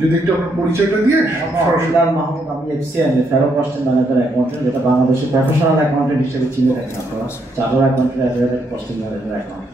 যদি একটু আপনার পরিচয়টা দিয়ে। মাহমুদ, আমি এফসিআই ফেরো কস্টিং ম্যানেজার অ্যাকাউন্টেন্ট, যেটা বাংলাদেশে প্রফেশনাল অ্যাকাউন্টেন্ট হিসেবে চিনে থাকেন আপনারা, chartered accountant affiliated costing manager account.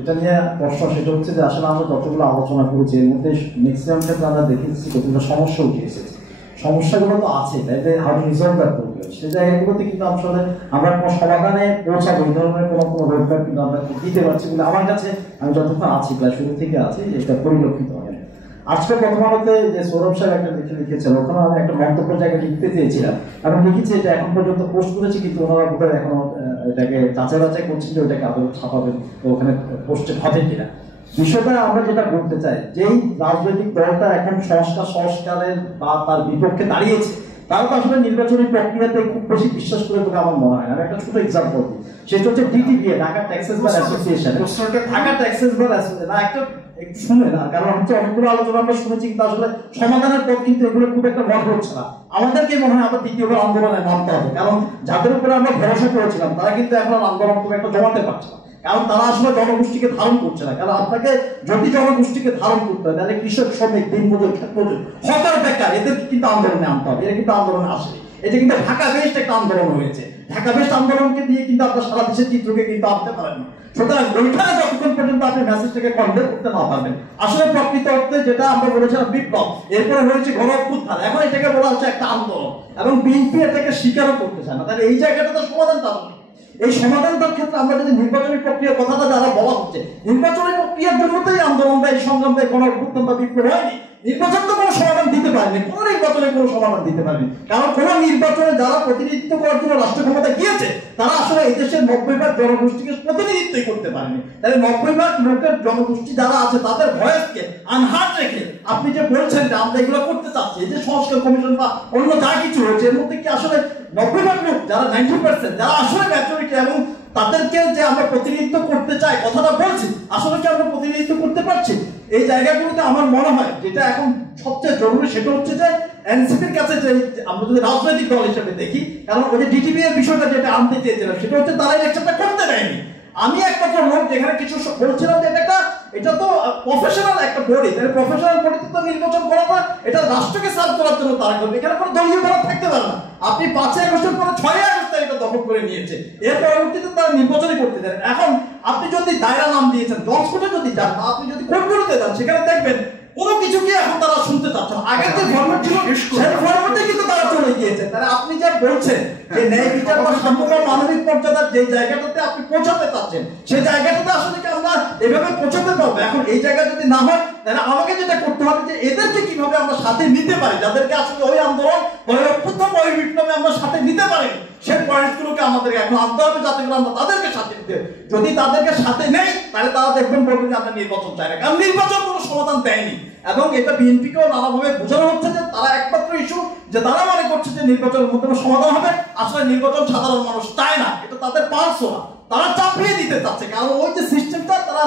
এটা নিয়ে প্রশ্ন সেটা হচ্ছে যে আসলে আমরা যতগুলো আলোচনা করেছি এর মধ্যে ম্যাক্সিমাম ক্ষেত্রে আমরা দেখেছি কতগুলো সমস্যা উঠে এসেছে। সমস্যাগুলো তো আছে, তাই how to resolve that problem, সেই জায়গাগুলোতে কিন্তু আসলে আমরা কোনো সমাধানে পৌঁছাবো এই ধরনের কোনো রোডম্যাপ কিন্তু আমরা দিতে পারছি বলে আমার কাছে, আমি যতক্ষণ আছি প্রায় শুরু থেকে আছি, এটা পরিলক্ষিত হয়। আজকে প্রথম আলোতে যে সৌরভ সাহেব একটা লিখেছেন, ওখানে আমি একটা মন্তব্য জায়গায় লিখতে চেয়েছিলাম এবং লিখেছি এটা এখন পর্যন্ত পোস্ট করেছি, কিন্তু ওনারা বোধহয় এখনো এটাকে যাচাই করছেন যে ওটাকে আদৌ ছাপাবেন তো ওখানে পোস্টে হবে কিনা। বিষয়টা আমরা যেটা বলতে চাই, যেই রাজনৈতিক দলটা এখন সংস্কারের বা তার বিপক্ষে দাঁড়িয়েছে, তারা তো আসলে নির্বাচনী প্রক্রিয়াতে খুব বেশি বিশ্বাস করে বলে আমার মনে হয় না। আমি একটা ছোট এক্সাম্পল দিই, সেটা হচ্ছে DTPA, Dhaka Taxes Bar Association. Dhaka Taxes Bar Association না, একটা একটু শুনে না, কারণ হচ্ছে অনেকগুলো আলোচনা আমরা শুনেছি, কিন্তু আসলে সমাধানের পথ কিন্তু এগুলো খুব একটা মনে হচ্ছে না। আমাদেরকে মনে হয় আমরা দ্বিতীয়বার আন্দোলনে নামতে হবে, কারণ যাদের উপরে আমরা ভরসা করেছিলাম তারা কিন্তু এখন আন্দোলন খুব একটা জমাতে পারছে না, কারণ তারা আসলে জনগোষ্ঠীকে ধারণ করছে না। কারণ আপনাকে যদি জনগোষ্ঠীকে ধারণ করতে হয় তাহলে কৃষক, শ্রমিক, দিনমজুর, ক্ষেতমজুর, হকার, বেকার এদেরকে কিন্তু আন্দোলনে আনতে হবে। এরা কিন্তু আন্দোলনে আসে, এটা কিন্তু ঢাকা বেস্ট একটা আন্দোলন হয়েছে। ঢাকা বেস্ট আন্দোলনকে দিয়ে কিন্তু আপনার সারা দেশের চিত্রকে কিন্তু আনতে পারেন না। সুতরাং ওইখানে যতক্ষণ পর্যন্ত আপনি মেসেজটাকে কনভে করতে না পারবেন, আসলে প্রকৃত অর্থে যেটা আমরা বলেছিলাম বিপ্লব, এরপরে হয়েছে গণ অভ্যুত্থান, এখন এটাকে বলা হচ্ছে একটা আন্দোলন, এবং বিএনপি এটাকে স্বীকারও করতে চায় না। তাহলে এই জায়গাটাতে সমাধানটা আসবে। এই সমাধানটার ক্ষেত্রে আমরা যদি নির্বাচনী প্রক্রিয়ার কথাটা যারা বলা হচ্ছে, নির্বাচনী প্রক্রিয়ার জন্য তো এই আন্দোলনটা, এই সংগ্রামটা, গণ অভ্যুত্থান বা বিপ্লব হয়নি। নির্বাচন তো কোনো সমাধান দিতে পারেনি, কোন নির্বাচনে কোনো সমাধান দিতে পারেনি, কারণ কোন নির্বাচনে যারা প্রতিনিধিত্ব করার জন্য রাষ্ট্র ক্ষমতা গিয়েছে তারা আসলে এই দেশের 90% জনগোষ্ঠীকে প্রতিনিধিত্বই করতে পারেনি। তাহলে 90% লোকের জনগোষ্ঠী যারা আছে তাদের ভয়েসকে আনহার্ট রেখে আপনি যে বলছেন যে আমরা এগুলো করতে চাচ্ছি, এই যে সংস্কার কমিশন বা অন্য যা কিছু হয়েছে, এর মধ্যে কি আসলে 90% লোক যারা 90% যারা আসলে ম্যাচুরিটি এবং তাদেরকে যে আমরা প্রতিনিধিত্ব করতে চাই কথাটা বলছি, আসলে কি আমরা প্রতিনিধিত্ব করতে পারছি? এই জায়গাগুলোতে আমার মনে হয় যেটা এখন সবচেয়ে জরুরি সেটা হচ্ছে যে এনসিপির কাছে যে আমরা যদি রাজনৈতিক দল হিসেবে দেখি, কারণ ওই যে ডিটিপি এর বিষয়টা যেটা আনতে চেয়েছিলাম সেটা হচ্ছে তারা ইলেকশনটা করতে দেয়নি। আমি একমাত্র লোক যেখানে কিছু বলছিলাম যে এটা তো প্রফেশনাল একটা বডি, তাহলে প্রফেশনাল বডিতে তো নির্বাচন করাটা এটা রাষ্ট্রকে সার্ভ করার জন্য তারা করবে, এখানে কোনো দলীয় ভাব থাকতে পারে না। আপনি 5 আগস্টের পরে 6 আগস্ট তারিখটা দখল করে নিয়েছে, এর পরবর্তীতে তারা নির্বাচনই করতে দেন। এখন আপনি যদি দায়রা নাম দিয়েছেন 10 কোটে যদি যান, আপনি যদি কোর্টগুলোতে যান, সেখানে দেখবেন কোনো কিছু কি এখন তারা শুনতে চাচ্ছে না। আগের যে ফরম্যাট ছিল সেই ফরম্যাটে কিন্তু তারা চলে গিয়েছে। তাহলে আপনি যা বলছেন যে ন্যায় বিচার বা সাম্যতা মানবিক মর্যাদার যে জায়গাটাতে আপনি পৌঁছাতে চাচ্ছেন, সেই জায়গাটাতে আসলে কি আমরা এভাবে পৌঁছাতে পারবো? এখন এই জায়গা যদি না হয় তাহলে আমাকে যেটা করতে হবে যে এদেরকে কিভাবে আমরা সাথে নিতে পারি, যাদেরকে আসলে ওই আন্দোলন প্রথম ওই বিপ্লবে আমরা সাথে নিতে পারি, সেই পয়েন্টগুলোকে আমাদেরকে এখন আনতে হবে, যাতে করে আমরা তাদেরকে সাথে নিতে। যদি তাদেরকে সাথে নেই তাহলে তারা দেখবেন বলবেন যে আমরা নির্বাচন চাই না, কারণ নির্বাচন কোনো সমাধান দেয়নি। এবং এটা বিএনপিকেও নানাভাবে বোঝানো হচ্ছে যে তারা একমাত্র ইস্যু যে তারা মনে করছে যে নির্বাচনের মধ্যে সমাধান হবে, আসলে নির্বাচন সাধারণ মানুষ চায় না, এটা তাদের পারছো না, তারা চাপিয়ে দিতে চাচ্ছে। কারণ ওই যে সিস্টেমটা তারা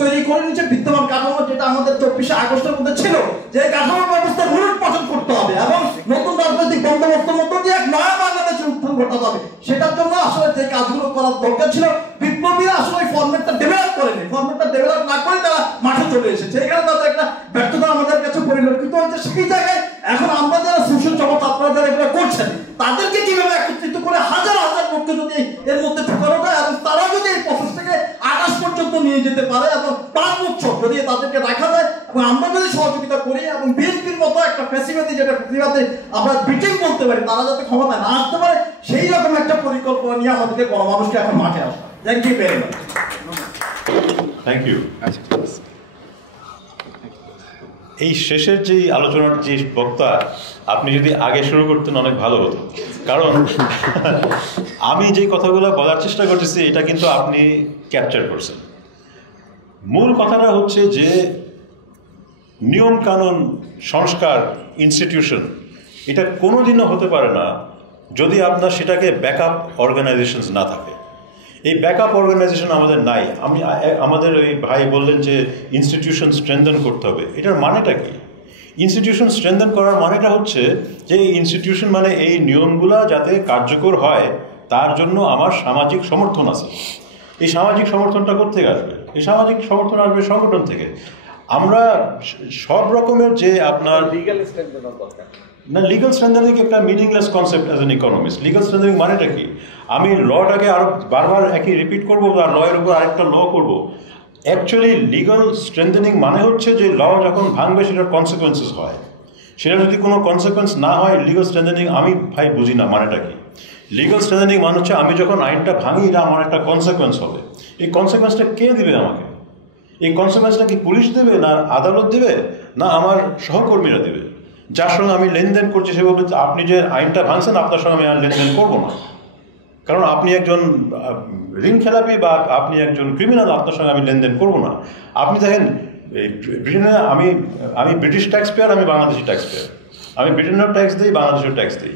তৈরি করে নিচ্ছে, বিদ্যমান কাঠামো যেটা আমাদের 24 আগস্টের মধ্যে ছিল, যে কাঠামো ব্যবস্থা উলটপালট করতে হবে এবং নতুন রাজনৈতিক বন্দোবস্ত মতো যে এক নয়া বাংলাদেশের উত্থান ঘটাতে হবে, সেটার জন্য আসলে যে কাজগুলো করার দরকার ছিল বিপ্লবীরা আসলে ওই ফরম্যাটটা ডেভেলপ করেনি। ফরম্যাটটা ডেভেলপ না করে তারা মাঠে চলে এসেছে, এখানে তাদের একটা ব্যর্থতা আমাদের কাছে পরিলক্ষিত হয়েছে। সেই জায়গায় এখন আমরা যারা সোশ্যাল জগৎ, আপনারা যারা এগুলো করছেন, তাদেরকে কিভাবে একত্রিত করে হাজার হাজার লোককে যদি এর মধ্যে ঢুকানো যায় এবং তারা যদি এই প্রসেসটাকে 28 পর্যন্ত নিয়ে যেতে পারে এবং 5 বছর যদি তাদেরকে রাখা যায় এবং আমরা যদি সহযোগিতা করি এবং বিএনপির মতো একটা ফ্যাসিবাদী, যেটা ফ্যাসিবাদে আমরা ব্রিটিং বলতে পারি, তারা যাতে ক্ষমতা না আসতে পারে, সেই রকম একটা পরিকল্পনা নিয়ে আমাদেরকে গণমানুষকে এখন মাঠে আসা। Thank you very much. Thank you. এই শেষের যে আলোচনার যে বক্তা, আপনি যদি আগে শুরু করতেন অনেক ভালো হতো, কারণ আমি যে কথাগুলো বলার চেষ্টা করতেছি এটা কিন্তু আপনি ক্যাপচার করছেন। মূল কথাটা হচ্ছে যে নিয়ম কানুন, সংস্কার, ইনস্টিটিউশন এটা কোনোদিনও হতে পারে না যদি আপনার সেটাকে ব্যাকআপ অর্গানাইজেশনস না থাকে। এই ব্যাকআপ অর্গানাইজেশন আমাদের নাই। আমাদের ওই ভাই বললেন যে ইনস্টিটিউশন স্ট্রেনথেন করতে হবে, এটার মানেটা কি? ইনস্টিটিউশন স্ট্রেনথেন করার মানেটা হচ্ছে যে এই ইনস্টিটিউশন মানে এই নিয়মগুলা যাতে কার্যকর হয় তার জন্য আমার সামাজিক সমর্থন আছে। এই সামাজিক সমর্থনটা কোথা থেকে আসবে? এই সামাজিক সমর্থন আসবে সংগঠন থেকে। আমরা সব রকমের যে আপনার লিগ্যাল স্ট্যান্ডার্ড দরকার না, লিগাল স্ট্যান্ডার্ডিং একটা meaningless concept as an economist. Legal standing মানেটা কি? আমি লটাকে আরো বারবার একই রিপিট করবো আর লয়ের উপর আরেকটা ল করবো। অ্যাকচুয়ালি লিগাল স্ট্রেংথেনিং মানে হচ্ছে যে ল যখন ভাঙবে সেটার কনসিকুয়েন্সেস হয়, সেটা যদি কোনো কনসিকুয়েন্স না হয় লিগাল স্ট্রেংথেনিং আমি ভাই বুঝি না মানেটা কি। লিগাল স্ট্রেংথেনিং মানে হচ্ছে আমি যখন আইনটা ভাঙি এটা আমার একটা কনসিকুয়েন্স হবে। এই কনসিকুয়েন্সটা কে দিবে আমাকে? এই কনসিকুয়েন্সটা কি পুলিশ দেবে, না আদালত দেবে, না আমার সহকর্মীরা দেবে? যার সঙ্গে আমি লেনদেন করছি সে বলবে আপনি যে আইনটা ভাঙছেন আপনার সঙ্গে আমি আর লেনদেন করবো না, কারণ আপনি একজন ঋণ খেলাপি বা আপনি একজন ক্রিমিনাল, আপনার সঙ্গে আমি লেনদেন করবো না। আপনি দেখেন ব্রিটেনে আমি ব্রিটিশ ট্যাক্স পেয়ার, আমি বাংলাদেশি ট্যাক্স পেয়ার, আমি ব্রিটেনেও ট্যাক্স দিই, বাংলাদেশেও ট্যাক্স দিই।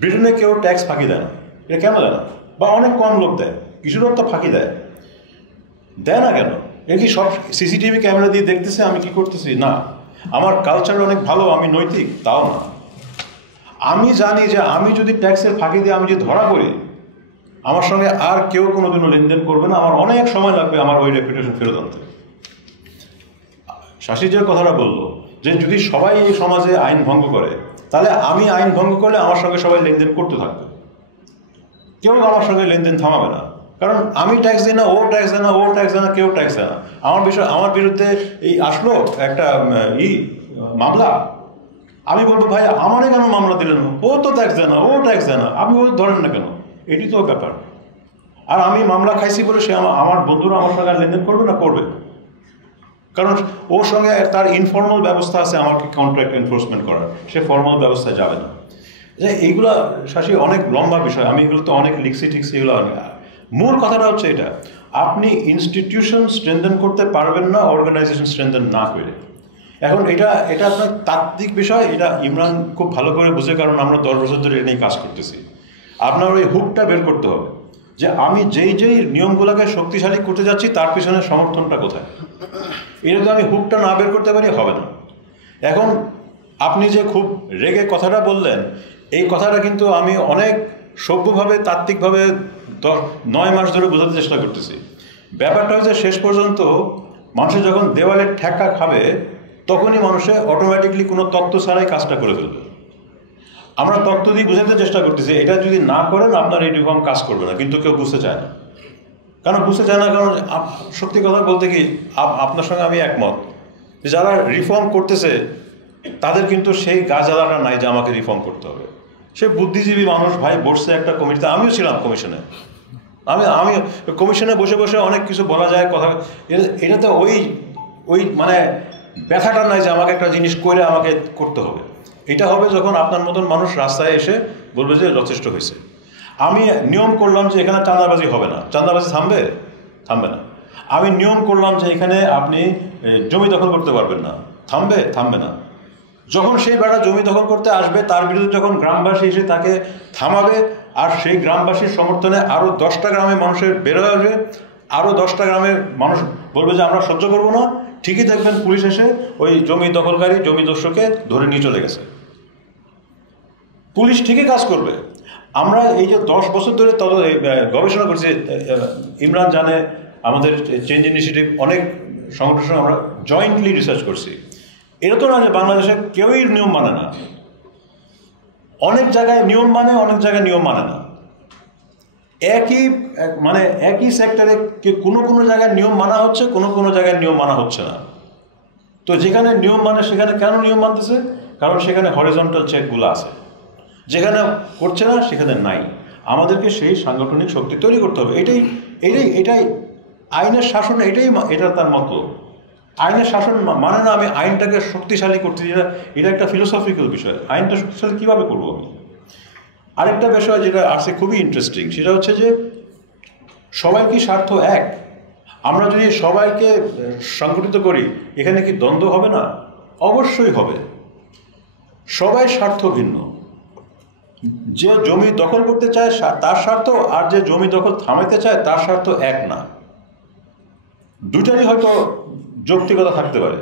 ব্রিটেনে কেউ ট্যাক্স ফাঁকি দেয় না, এটা কেন দেয় না? বা অনেক কম লোক দেয়, কিছু লোক তো ফাঁকি দেয় না কেন? এটা কি সব সিসিটিভি ক্যামেরা দিয়ে দেখতেছে আমি কি করতেছি? না। আমার কালচার অনেক ভালো, আমি নৈতিক, তাও না। আমি জানি যে আমি যদি ট্যাক্সের ফাঁকি দিয়ে আমি যদি ধরা পড়ি আমার সঙ্গে আর কেউ কোনোদিনও লেনদেন করবে না, আমার অনেক সময় লাগবে আমার ওই রেপুটেশন ফেরত আনতে। শাসি যে কথাটা বললো যে যদি সবাই এই সমাজে আইন ভঙ্গ করে তাহলে আমি আইন ভঙ্গ করলে আমার সঙ্গে সবাই লেনদেন করতে থাকবে, কেউ আমার সঙ্গে লেনদেন থামাবে না, কারণ আমি ট্যাক্স দিই না, ও ট্যাক্স দেয় না, ও ট্যাক্স দেয় না, কেউ ট্যাক্স দেয় না। আমার বিরুদ্ধে এই আসলো একটা মামলা, আমি বলবো ভাই আমারে কেন মামলা দিলেন? ও তো ট্যাক্স দেয় না, ও ট্যাক্স দেয় না, আপনি ও ধরেন না কেন? এটি তো ব্যাপার। আর আমি মামলা খাইছি বলে সে আমার বন্ধুরা আমার সঙ্গে লেনদেন করবে না? করবে, কারণ ওর সঙ্গে তার ইনফর্মাল ব্যবস্থা আছে আমাকে কন্ট্রাক্ট এনফোর্সমেন্ট করার, সে ফর্মাল ব্যবস্থায় যাবে না। যে এইগুলা শাসি অনেক লম্বা বিষয়, আমি এগুলো তো অনেক লিখছি ঠিকছি, এগুলো মূল কথাটা হচ্ছে এটা, আপনি ইনস্টিটিউশন স্ট্রেনথেন করতে পারবেন না অর্গানাইজেশন স্ট্রেনথেন না করে। এখন এটা আপনার তাত্ত্বিক বিষয়, এটা ইমরান খুব ভালো করে বুঝে, কারণ আমরা 10 বছর ধরে এটা নিয়ে কাজ করতেছি। আপনার ওই হুকটা বের করতে হবে যে আমি যেই নিয়মগুলোকে শক্তিশালী করতে যাচ্ছি তার পিছনে সমর্থনটা কোথায়। এটা যদি আমি হুকটা না বের করতে পারি হবে না। এখন আপনি যে খুব রেগে কথাটা বললেন, এই কথাটা কিন্তু আমি অনেক সভ্যভাবে তাত্ত্বিকভাবে 9 মাস ধরে বোঝাতে চেষ্টা করতেছি। ব্যাপারটা হচ্ছে শেষ পর্যন্ত মানুষের যখন দেওয়ালের ঠেক্কা খাবে তখনই মানুষে অটোমেটিকলি কোনো তত্ত্ব ছাড়াই কাজটা করে ফেলবে। আমরা তত্ত্ব দিয়ে বোঝাতে চেষ্টা করতেছি, এটা যদি না করেন আপনার এই রিফর্ম কাজ করবে না, কিন্তু কেউ বুঝতে চায় না। কারণ বুঝতে চায় না, কারণ সত্যি কথা বলতে কি আপনার সঙ্গে আমি একমত যে যারা রিফর্ম করতেছে তাদের কিন্তু সেই গাজালাটা নাই যে আমাকে রিফর্ম করতে হবে। সে বুদ্ধিজীবী মানুষ ভাই, বসছে একটা কমিটিতে, আমিও ছিলাম কমিশনে, আমি কমিশনে বসে বসে অনেক কিছু বলা যায় কথা, এটাতে ওই মানে ব্যথাটা নাই যে আমাকে একটা জিনিস করে আমাকে করতে হবে। এটা হবে যখন আপনার মতন মানুষ রাস্তায় এসে বলবে যে যথেষ্ট হয়েছে। আমি নিয়ম করলাম যে এখানে চাঁদাবাজি হবে না, চাঁদাবাজি থামবে না। আমি নিয়ম করলাম যে এখানে আপনি জমি দখল করতে পারবেন না, থামবে না। যখন সেই বেড়া জমি দখল করতে আসবে তার বিরুদ্ধে যখন গ্রামবাসী এসে তাকে থামাবে, আর সেই গ্রামবাসীর সমর্থনে আরও 10টা গ্রামের মানুষের বেরোয় আসবে, আরও 10টা গ্রামের মানুষ বলবে যে আমরা সহ্য করবো না, ঠিকই দেখবেন পুলিশ এসে ওই জমি দখলকারী জমি দস্যুকে ধরে নিয়ে চলে গেছে। পুলিশ ঠিকই কাজ করবে। আমরা এই যে 10 বছর ধরে গবেষণা করছি, ইমরান জানে আমাদের চেঞ্জ ইনিশিয়েটিভ অনেক সংগঠন আমরা জয়েন্টলি রিসার্চ করছি। এটা তো না যে বাংলাদেশে কেউই নিয়ম মানে না, অনেক জায়গায় নিয়ম মানে, অনেক জায়গায় নিয়ম মানে না। একই সেক্টরে কোনো জায়গায় নিয়ম মানা হচ্ছে, কোনো জায়গায় নিয়ম মানা হচ্ছে না। তো যেখানে নিয়ম মানে সেখানে কেন নিয়ম মানতেছে? কারণ সেখানে হরিজন্টাল চেকগুলো আছে, যেখানে করছে না সেখানে নাই। আমাদেরকে সেই সাংগঠনিক শক্তি তৈরি করতে হবে। এটাই আইনের শাসন, এটা তার মতো। আইনের শাসন মানে না আমি আইনটাকে শক্তিশালী করতে, এটা একটা ফিলোসফিক্যাল বিষয়। আইনটা শক্তিশালী কীভাবে করবো আমি? আরেকটা বিষয় যেটা আছে খুবই ইন্টারেস্টিং, সেটা হচ্ছে যে সবাই কি স্বার্থ এক? আমরা যদি সবাইকে সংগঠিত করি এখানে কি দ্বন্দ্ব হবে না? অবশ্যই হবে। সবাই স্বার্থ ভিন্ন। যে জমি দখল করতে চায় তার স্বার্থ, আর যে জমি দখল থামাইতে চায় তার স্বার্থ এক না। দুটারই হয়তো যৌক্তিকতা থাকতে পারে।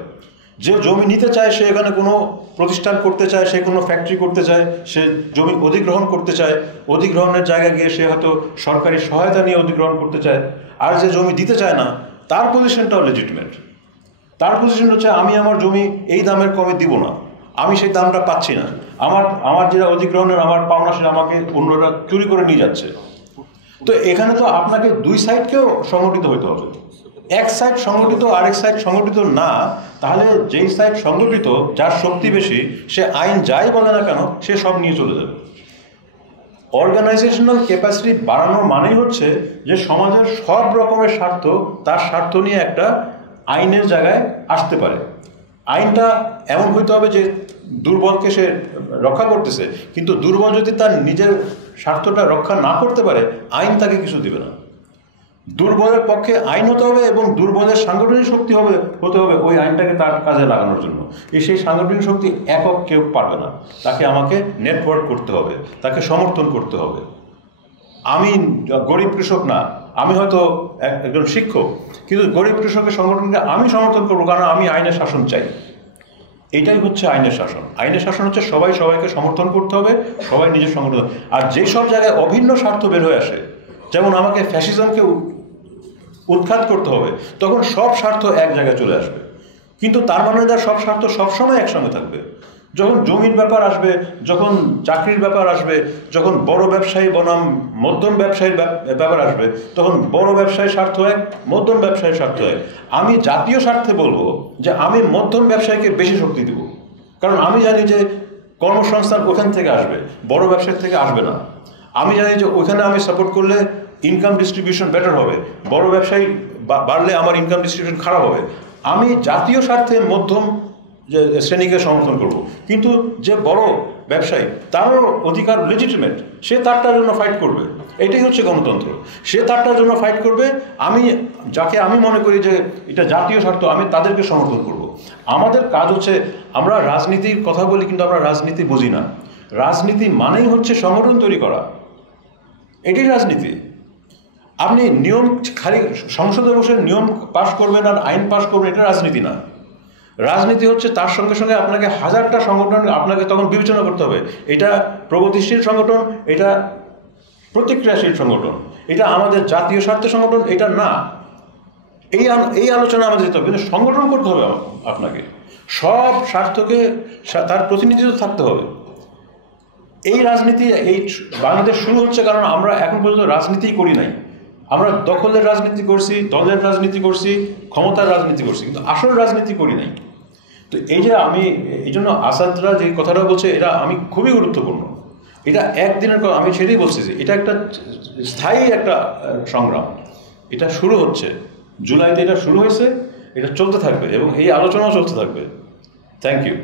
যে জমি নিতে চায় সে এখানে কোনো প্রতিষ্ঠান করতে চায়, সে কোনো ফ্যাক্টরি করতে চায়, সে জমি অধিগ্রহণ করতে চায়, অধিগ্রহণের জায়গায় গিয়ে সে হয়তো সরকারি সহায়তা নিয়ে অধিগ্রহণ করতে চায়। আর যে জমি দিতে চায় না তার পজিশনটাও লেজিটিমেট। তার পজিশন হচ্ছে আমি আমার জমি এই দামের কমে দিব না, আমি সেই দামটা পাচ্ছি না, আমার যেটা অধিগ্রহণের আমার পাওনা সেটা আমাকে অন্যরা চুরি করে নিয়ে যাচ্ছে। তো এখানে তো আপনাকে দুই সাইডকেও সংগঠিত হতে হবে। এক সাইড সংগঠিত আরেক সাইড সংগঠিত না, তাহলে যেই সাইড সংগঠিত, যার শক্তি বেশি, সে আইন যাই বলে না কেন সে সব নিয়ে চলে যাবে। অর্গানাইজেশনাল ক্যাপাসিটি বাড়ানোর মানেই হচ্ছে যে সমাজের সব রকমের স্বার্থ তার স্বার্থ নিয়ে একটা আইনের জায়গায় আসতে পারে। আইনটা এমন হইতে হবে যে দুর্বলকে সে রক্ষা করতেছে, কিন্তু দুর্বল যদি তার নিজের স্বার্থটা রক্ষা না করতে পারে আইন তাকে কিছু দিবে না। দুর্বলের পক্ষে আইন হতে হবে এবং দুর্বলের সাংগঠনিক শক্তি হতে হবে ওই আইনটাকে তার কাজে লাগানোর জন্য। সেই সাংগঠনিক শক্তি একক কেউ পারবে না, তাকে আমাকে নেটওয়ার্ক করতে হবে, তাকে সমর্থন করতে হবে। আমি গরিব কৃষক না, আমি হয়তো একজন শিক্ষক, কিন্তু গরিব কৃষকের সংগঠনকে আমি সমর্থন করবো, কারণ আমি আইনের শাসন চাই। এটাই হচ্ছে আইনের শাসন। আইনের শাসন হচ্ছে সবাই সবাইকে সমর্থন করতে হবে, সবাই নিজের সংগঠন। আর যেসব জায়গায় অভিন্ন স্বার্থ বের হয়ে আসে, যেমন আমাকে ফ্যাসিজমকে উৎখাত করতে হবে, তখন সব স্বার্থ এক জায়গায় চলে আসবে। কিন্তু তার মানে সব স্বার্থ সবসময় একসঙ্গে থাকবে। যখন জমির ব্যাপার আসবে, যখন চাকরির ব্যাপার আসবে, যখন বড় ব্যবসায়ী বনাম মধ্যম ব্যবসায়ীর ব্যাপার আসবে, তখন বড় ব্যবসায়ীর স্বার্থ এক, মধ্যম ব্যবসায়ীর স্বার্থ এক। আমি জাতীয় স্বার্থে বলবো যে আমি মধ্যম ব্যবসায়ীকে বেশি শক্তি দেব, কারণ আমি জানি যে কর্মসংস্থান ওখান থেকে আসবে, বড় ব্যবসায়ী থেকে আসবে না। আমি জানি যে ওইখানে আমি সাপোর্ট করলে ইনকাম ডিস্ট্রিবিউশন বেটার হবে, বড় ব্যবসায়ী বাড়লে আমার ইনকাম ডিস্ট্রিবিউশন খারাপ হবে। আমি জাতীয় স্বার্থে মধ্যম যে শ্রেণীকে সমর্থন করব, কিন্তু যে বড় ব্যবসায়ী তারও অধিকার লেজিটিমেট, সে তারটার জন্য ফাইট করবে। এটাই হচ্ছে গণতন্ত্র। সে তারটার জন্য ফাইট করবে। যাকে আমি মনে করি যে এটা জাতীয় স্বার্থ, আমি তাদেরকে সমর্থন করব। আমাদের কাজ হচ্ছে, আমরা রাজনীতির কথা বলি কিন্তু আমরা রাজনীতি বুঝি না। রাজনীতি মানেই হচ্ছে সংগঠন তৈরি করা, এটাই রাজনীতি। আপনি নিয়ম খালি সংসদে বসে নিয়ম পাশ করবেন আর আইন পাশ করবেন, এটা রাজনীতি না। রাজনীতি হচ্ছে তার সঙ্গে সঙ্গে আপনাকে হাজারটা সংগঠন আপনাকে তখন বিবেচনা করতে হবে। এটা প্রগতিশীল সংগঠন, এটা প্রতিক্রিয়াশীল সংগঠন, এটা আমাদের জাতীয় স্বার্থের সংগঠন, এটা না। এই আলোচনা আমাদের যেতে হবে, কিন্তু সংগঠন করতে হবে আপনাকে। সব স্বার্থকে তার প্রতিনিধিত্ব থাকতে হবে। এই রাজনীতি এই বাংলাদেশ শুরু হচ্ছে কারণ আমরা এখন পর্যন্ত রাজনীতি করি নাই। আমরা দখলের রাজনীতি করছি, দলের রাজনীতি করছি, ক্ষমতার রাজনীতি করছি, কিন্তু আসল রাজনীতি করি নাই। তো এই যে এই জন্য আসাদরা যে কথাটা বলছে, এটা আমি খুবই গুরুত্বপূর্ণ। এটা একদিনের কথা, আমি সেটাই বলছি যে এটা একটা স্থায়ী একটা সংগ্রাম। এটা শুরু হচ্ছে জুলাইতে, এটা শুরু হয়েছে, এটা চলতে থাকবে এবং এই আলোচনাও চলতে থাকবে। Thank you.